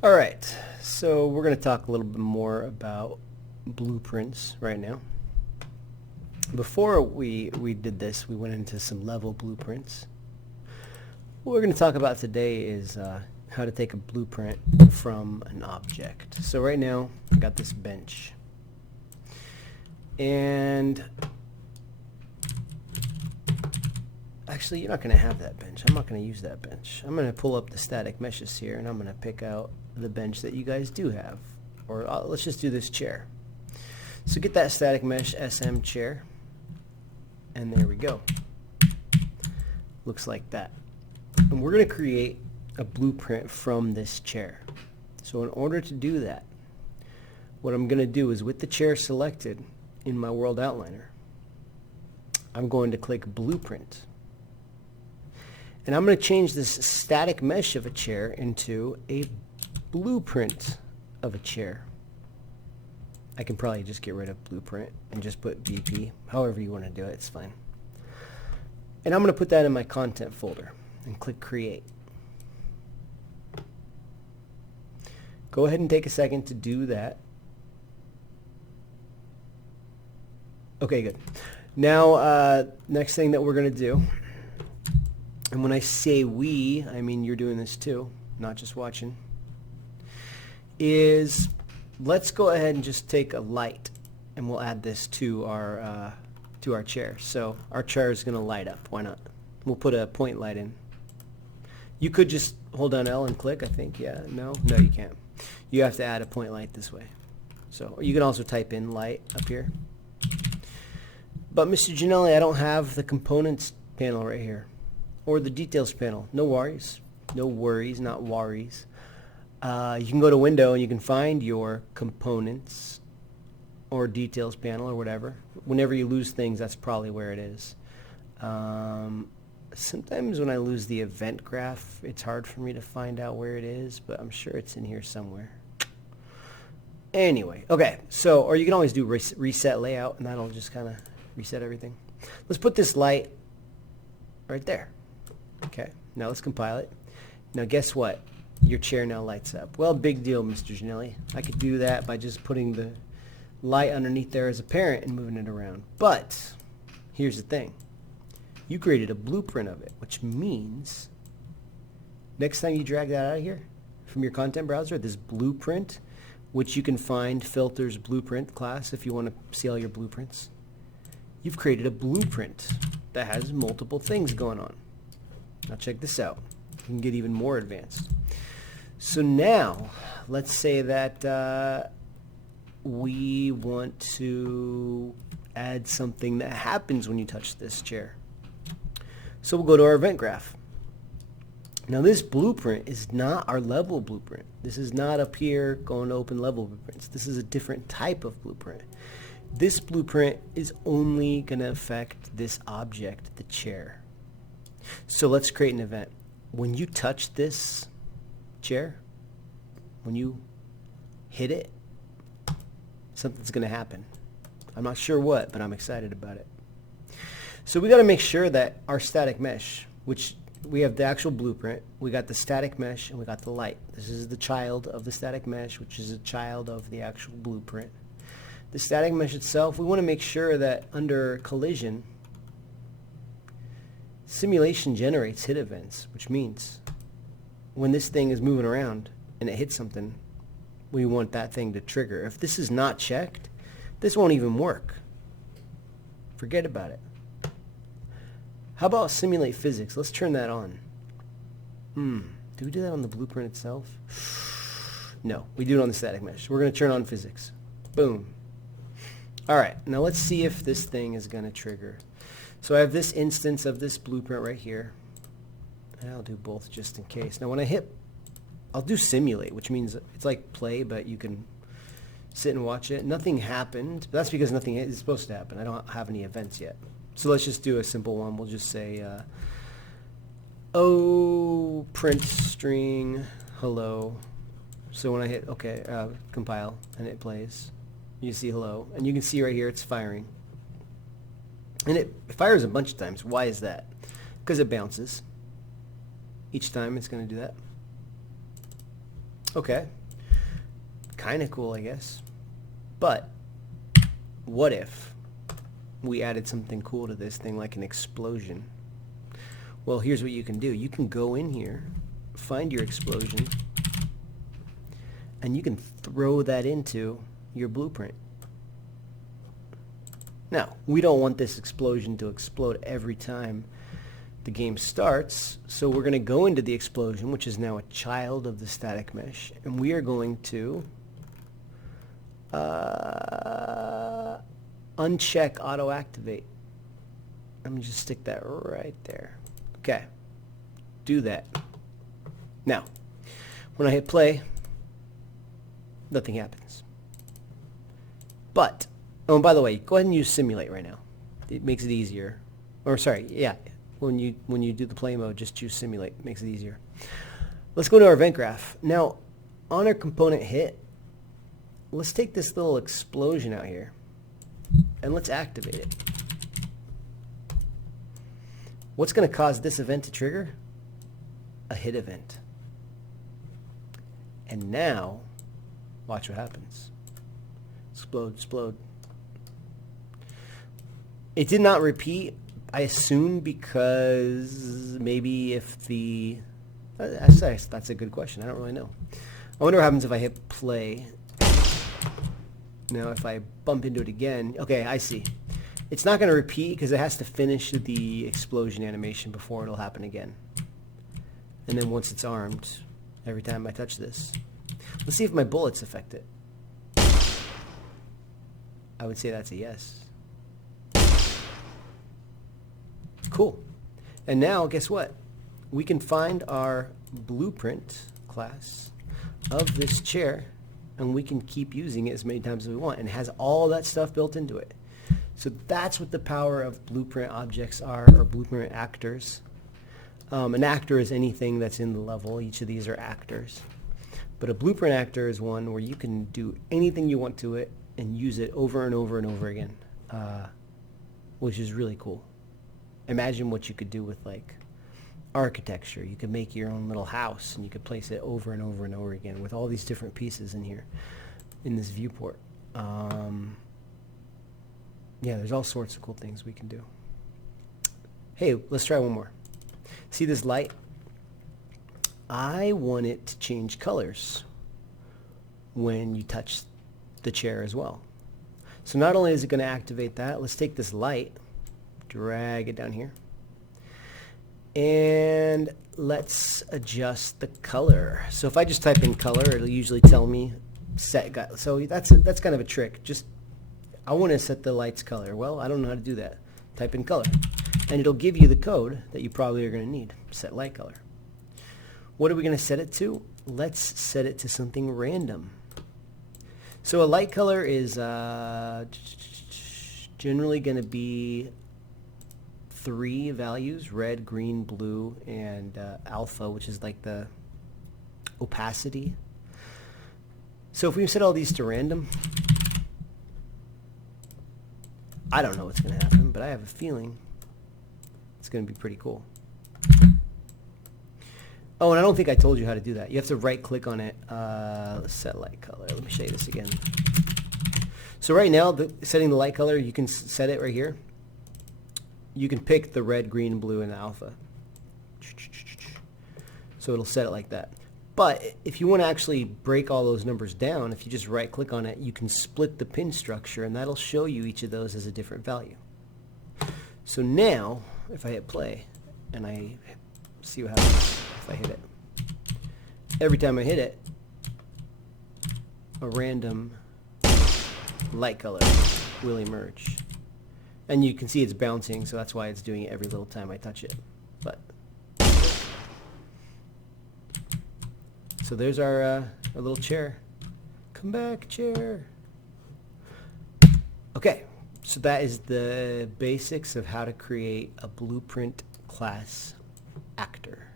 All right, so we're going to talk a little bit more about blueprints right now. Before we did this, we went into some level blueprints. What we're going to talk about today is how to take a blueprint from an object. So right now, I got this bench. And actually, you're not going to have that bench. I'm not going to use that bench. I'm going to pull up the static meshes here, and I'm going to pick out the bench that you guys do have. Or let's just do this chair. So get that static mesh SM chair, and there we go. Looks like that. And we're going to create a blueprint from this chair. So in order to do that, what I'm going to do is with the chair selected in my world outliner, I'm going to click blueprint. And I'm going to change this static mesh of a chair into a blueprint of a chair. I can probably just get rid of blueprint and just put BP. However you want to do it, it's fine. And I'm going to put that in my content folder and click create. Go ahead and take a second to do that. Okay, good. Now, next thing that we're going to do, and when I say we, I mean you're doing this too, not just watching, is let's go ahead and just take a light and we'll add this to our chair. So our chair is going to light up. Why not? We'll put a point light in. You could just hold down L and click, I think. Yeah, no, you can't. You have to add a point light this way. So you can also type in light up here. But Mr. Giannelli, I don't have the components panel right here or the details panel. No worries. No worries, not worries. You can go to window and you can find your components or details panel or whatever. Whenever you lose things, that's probably where it is. Sometimes when I lose the event graph, it's hard for me to find out where it is, but I'm sure it's in here somewhere. Anyway, okay, so, or you can always do reset layout, and that'll just kind of reset everything. Let's put this light right there. Okay, now let's compile it. Now guess what? Your chair now lights up. Well, big deal, Mr. Giannelli. I could do that by just putting the light underneath there as a parent and moving it around. But here's the thing. You created a blueprint of it, which means next time you drag that out of here from your content browser, this blueprint, which you can find filters blueprint class if you want to see all your blueprints, you've created a blueprint that has multiple things going on. Now check this out. You can get even more advanced. So now, let's say that we want to add something that happens when you touch this chair. So we'll go to our event graph. Now this blueprint is not our level blueprint. This is not up here going to open level blueprints. This is a different type of blueprint. This blueprint is only going to affect this object, the chair. So let's create an event. When you touch this chair, when you hit it, something's going to happen. I'm not sure what, but I'm excited about it. So we got to make sure that our static mesh, which we have the actual blueprint, we got the static mesh, and we got the light. This is the child of the static mesh, which is a child of the actual blueprint. The static mesh itself, we want to make sure that under collision, simulation generates hit events, which means when this thing is moving around and it hits something, we want that thing to trigger. If this is not checked, this won't even work. Forget about it. How about simulate physics? Let's turn that on. Do we do that on the blueprint itself? No, we do it on the static mesh. We're going to turn on physics. Boom. All right, now let's see if this thing is going to trigger. So I have this instance of this blueprint right here. And I'll do both just in case. Now when I hit, I'll do simulate, which means it's like play, but you can sit and watch it. Nothing happened. But that's because nothing is supposed to happen. I don't have any events yet. So let's just do a simple one. We'll just say, oh, print string, hello. So when I hit, okay, compile, and it plays, you see hello. And you can see right here it's firing. And it fires a bunch of times. Why is that? Because it bounces. Each time it's going to do that. Okay. Kind of cool, I guess. But what if we added something cool to this thing, like an explosion? Well, here's what you can do. You can go in here, find your explosion, and you can throw that into your blueprint. Now, we don't want this explosion to explode every time the game starts, so we're going to go into the explosion, which is now a child of the static mesh, and we are going to uncheck auto activate. Let me just stick that right there. Okay, do that. Now, when I hit play, nothing happens. But, oh, and by the way, go ahead and use simulate right now. It makes it easier. Or sorry, yeah, when you do the play mode, just choose simulate. It makes it easier. Let's go to our event graph. Now, on our component hit, let's take this little explosion out here and let's activate it. What's going to cause this event to trigger? A hit event. And now, watch what happens. Explode, explode. It did not repeat, I assume, because maybe if the... That's a good question. I don't really know. I wonder what happens if I hit play. Now if I bump into it again... Okay, I see. It's not going to repeat because it has to finish the explosion animation before it'll happen again. And then once it's armed, every time I touch this. Let's see if my bullets affect it. I would say that's a yes. Cool. And now, guess what? We can find our blueprint class of this chair, and we can keep using it as many times as we want. And it has all that stuff built into it. So that's what the power of blueprint objects are, or blueprint actors. An actor is anything that's in the level. Each of these are actors. But a blueprint actor is one where you can do anything you want to it and use it over and over and over again, which is really cool. Imagine what you could do with, like, architecture. You could make your own little house, and you could place it over and over and over again with all these different pieces in here, in this viewport. Yeah, there's all sorts of cool things we can do. Hey, let's try one more. See this light? I want it to change colors when you touch the chair as well. So not only is it going to activate that, let's take this light, drag it down here, and let's adjust the color. So if I just type in color, it'll usually tell me set. So that's kind of a trick. Just, I want to set the light's color. Well, I don't know how to do that. Type in color, and it'll give you the code that you probably are going to need. Set light color. What are we going to set it to? Let's set it to something random. So a light color is generally going to be 3 values: red, green, blue, and alpha, which is like the opacity. So if we set all these to random, I don't know what's going to happen, but I have a feeling it's going to be pretty cool. Oh, and I don't think I told you how to do that. You have to right-click on it. Let's set light color. Let me show you this again. So right now, setting the light color, you can set it right here. You can pick the red, green, blue, and the alpha. So it'll set it like that. But if you want to actually break all those numbers down, if you just right-click on it, you can split the pin structure, and that'll show you each of those as a different value. So now, if I hit play, and I see what happens if I hit it. Every time I hit it, a random light color will emerge. And you can see it's bouncing, so that's why it's doing it every little time I touch it. But so there's our little chair. Come back, chair. Okay, so that is the basics of how to create a blueprint class actor.